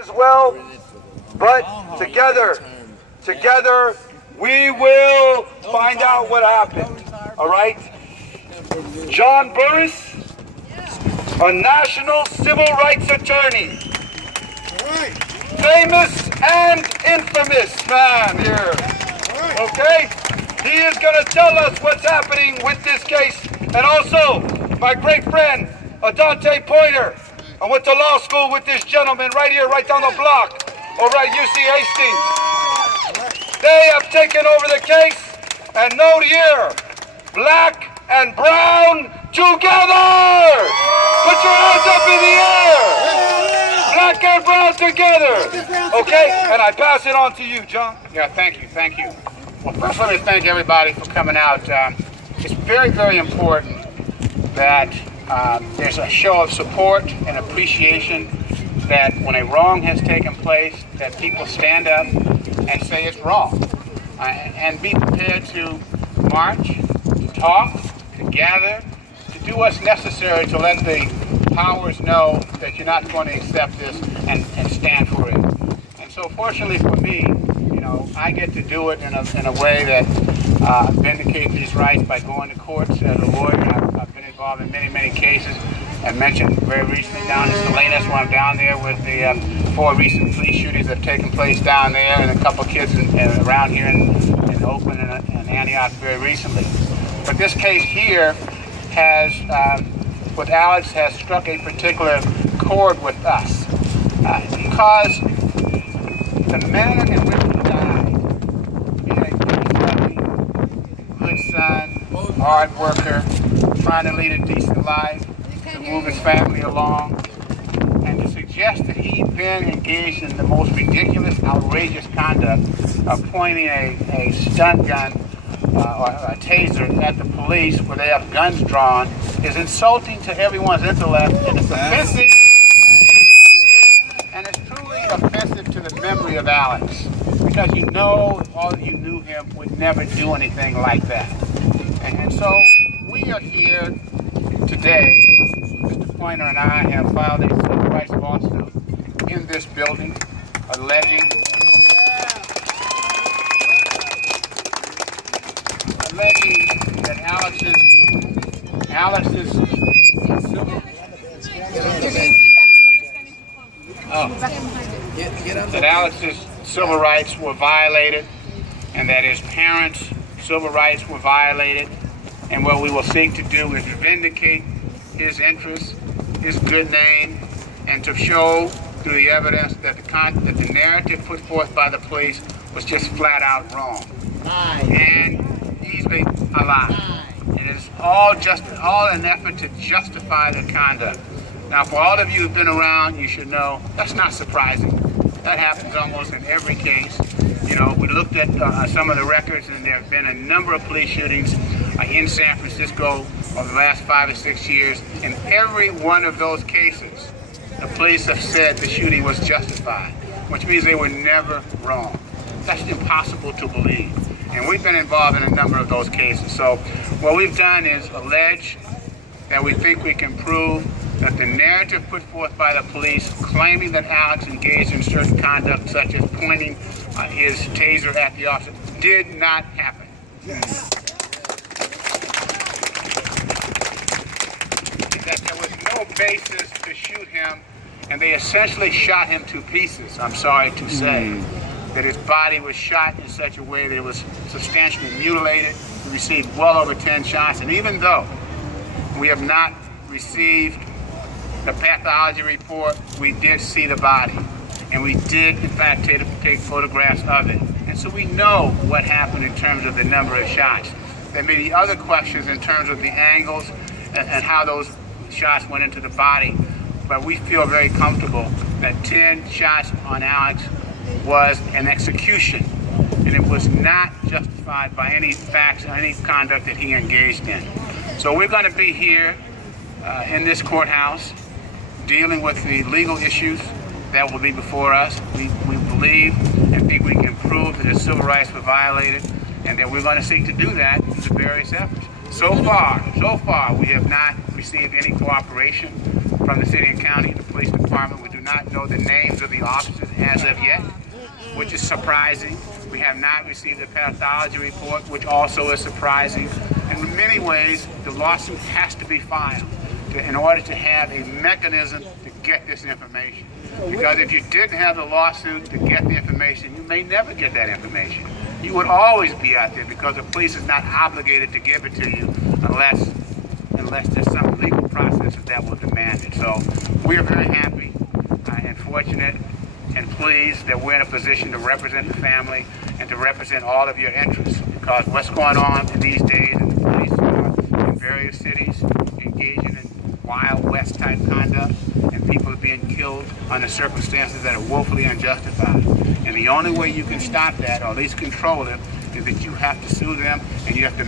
as well, but together, we will find out what happened, all right? John Burris, a national civil rights attorney, famous and infamous man here, okay? He is going to tell us what's happening with this case, and also my great friend, Adante Pointer. I went to law school with this gentleman right here, right down the block, over at UC Hastings. They have taken over the case, and note here, black and brown together! Put your hands up in the air! Black and brown together! Okay, and I pass it on to you, John. Yeah, thank you. Well, first let me thank everybody for coming out. It's very, very important that there's a show of support and appreciation that when a wrong has taken place, that people stand up and say it's wrong. And be prepared to march, to talk, to gather, to do what's necessary to let the powers know that you're not going to accept this and stand for it. And so fortunately for me, you know, I get to do it in a way that vindicate these rights by going to courts as a lawyer. I've been involved in many cases. I mentioned very recently down in Salinas when I'm down there with the 4 recent police shootings that have taken place down there, and a couple of kids around here in Oakland and Antioch very recently. But this case here has, with Alex, has struck a particular chord with us because the manner in which he died, being a good son, hard worker, trying to lead a decent life, to move his family along, and to suggest that he'd been engaged in the most ridiculous, outrageous conduct of pointing a stun gun or a taser at the police where they have guns drawn is insulting to everyone's intellect, and it's offensive, and it's truly offensive to the memory of Alex, because you know all of you knew him would never do anything like that. And so we are here today. Mr. Pointer and I have filed a civil rights lawsuit in this building alleging that Alex's civil rights were violated, and that his parents' civil rights were violated, and what we will seek to do is vindicate his interests, his good name, and to show through the evidence that the narrative put forth by the police was just flat out wrong. And easily a lie. And it's all an effort to justify the conduct. Now, for all of you who've been around, you should know that's not surprising. That happens almost in every case. You know, we looked at some of the records, and there have been a number of police shootings in San Francisco over the last 5 or 6 years. In every one of those cases, the police have said the shooting was justified, which means they were never wrong. That's impossible to believe. And we've been involved in a number of those cases. So what we've done is allege that we think we can prove that the narrative put forth by the police claiming that Alex engaged in certain conduct, such as pointing his taser at the officer, did not happen. Yes. That there was no basis to shoot him, and they essentially shot him to pieces, I'm sorry to say. That his body was shot in such a way that it was substantially mutilated. He received well over 10 shots, and even though we have not received the pathology report, we did see the body, and we did in fact take photographs of it. And so we know what happened in terms of the number of shots. There may be other questions in terms of the angles and how those shots went into the body, but we feel very comfortable that 10 shots on Alex was an execution, and it was not justified by any facts or any conduct that he engaged in. So we're going to be here in this courthouse dealing with the legal issues that will be before us. We believe and think we can prove that his civil rights were violated, and that we're going to seek to do that through the various efforts. So far, we have not received any cooperation from the city and county, the police department. We do not know the names of the officers as of yet, which is surprising. We have not received a pathology report, which also is surprising. And in many ways, the lawsuit has to be filed in order to have a mechanism to get this information. Because if you didn't have the lawsuit to get the information, you may never get that information. You would always be out there because the police is not obligated to give it to you unless there's some legal processes that will demand it. So we are very happy and fortunate and pleased that we're in a position to represent the family and to represent all of your interests, because what's going on in these days in the police in various cities engaging in Wild West type conduct, and people are being killed under circumstances that are woefully unjustified. And the only way you can stop that, or at least control it, is that you have to sue them and you have to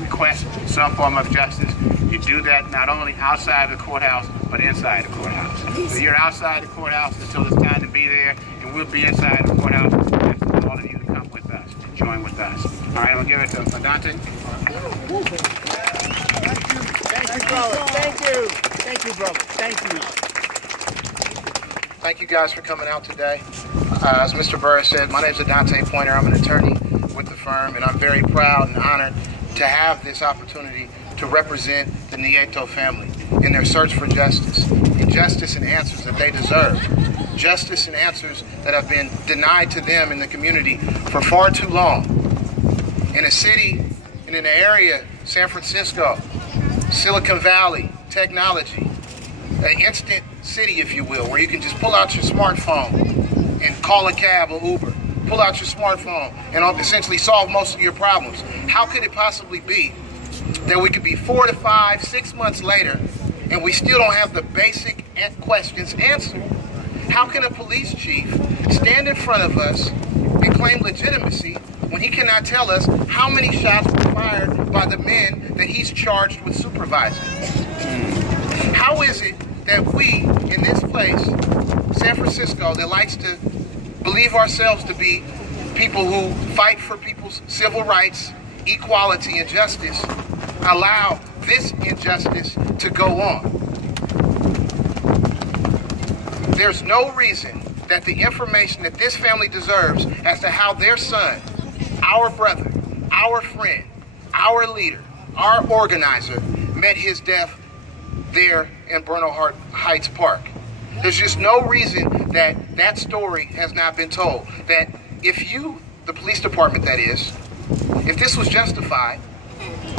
request some form of justice. You do that not only outside the courthouse, but inside the courthouse. So you're outside the courthouse until it's time to be there, and we'll be inside the courthouse asking all of you to come with us, to join with us. All right, I'm going to give it to Adante. Thank you, brother. Thank you. Thank you, brother. Thank you. Thank you guys for coming out today. As Mr. Burris said, my name is Adante Pointer. I'm an attorney with the firm, and I'm very proud and honored to have this opportunity to represent the Nieto family in their search for justice, and justice and answers that they deserve. Justice and answers that have been denied to them in the community for far too long. In a city and in an area, San Francisco, Silicon Valley, technology, an instant city, if you will, where you can just pull out your smartphone and call a cab or Uber. Pull out your smartphone and essentially solve most of your problems. How could it possibly be that we could be 4 to 5, 6 months later and we still don't have the basic questions answered? How can a police chief stand in front of us and claim legitimacy when he cannot tell us how many shots were fired by the men that he's charged with supervising? How is it that we, in this place, San Francisco, that likes to believe ourselves to be people who fight for people's civil rights, equality, and justice, allow this injustice to go on? There's no reason that the information that this family deserves as to how their son, our brother, our friend, our leader, our organizer, met his death there in Bernal Heights Park. There's just no reason that that story has not been told. That if you, the police department that is, if this was justified,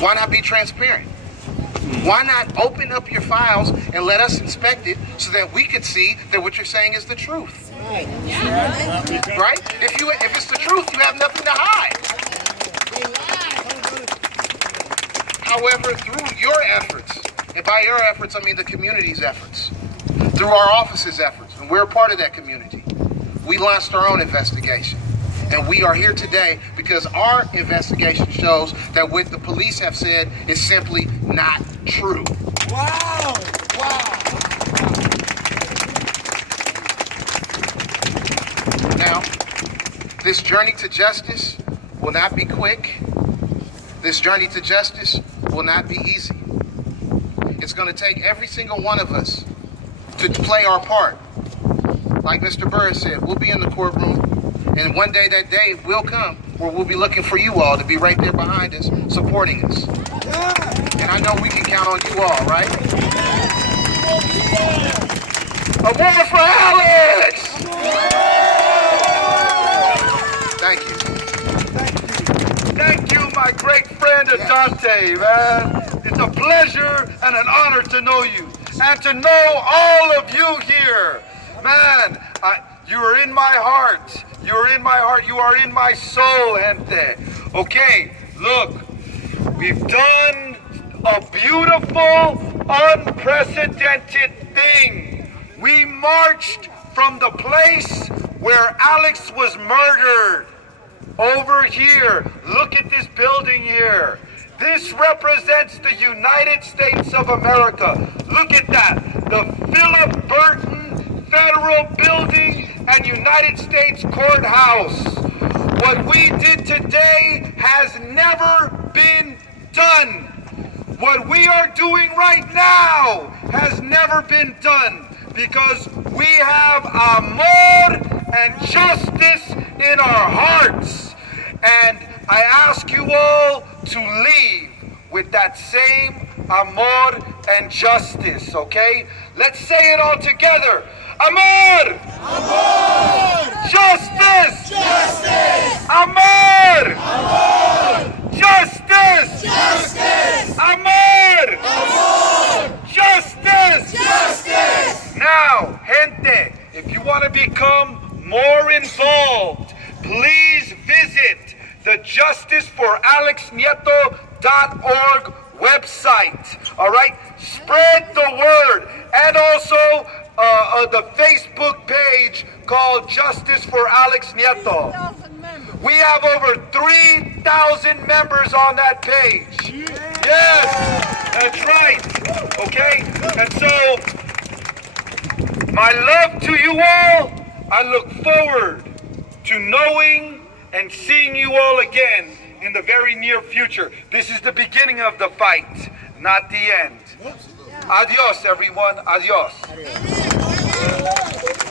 why not be transparent? Why not open up your files and let us inspect it so that we could see that what you're saying is the truth? Right? If it's the truth, you have nothing to hide. However, through your efforts, and by your efforts, I mean the community's efforts, through our office's efforts, and we're a part of that community, we launched our own investigation. And we are here today because our investigation shows that what the police have said is simply not true. Wow! Wow! Now, this journey to justice will not be quick. This journey to justice will not be easy. It's going to take every single one of us to play our part. Like Mr. Burris said, we'll be in the courtroom, and one day that day will come where we'll be looking for you all to be right there behind us, supporting us. And I know we can count on you all, right? Amor for Alex! Thank you. Thank you, my great friend Adante, man. It's a pleasure and an honor to know you and to know all of you here. Man, you are in my heart. You are in my heart. You are in my soul, gente. Okay, look, we've done a beautiful, unprecedented thing. We marched from the place where Alex was murdered over here. Look at this building here. This represents the United States of America. Look at that. The Philip Burton Federal Building and United States Courthouse. What we did today has never been done. What we are doing right now has never been done, because We have amor and justice in our hearts. And I ask you all to leave with that same amor and justice, okay? Let's say it all together. Amor! Amor! Justice! Justice! Amor! Amor! Justice! Justice! Amor! Amor! Justice! Justice! Now, gente, if you want to become more involved, please visit the justiceforalexnieto.org website. All right? Spread the word. And also the Facebook page called Justice for Alex Nieto. We have over 3,000 members on that page. Yes, that's right. Okay? And so, my love to you all, I look forward to knowing and seeing you all again in the very near future. This is the beginning of the fight, not the end. Adios, everyone. Adios.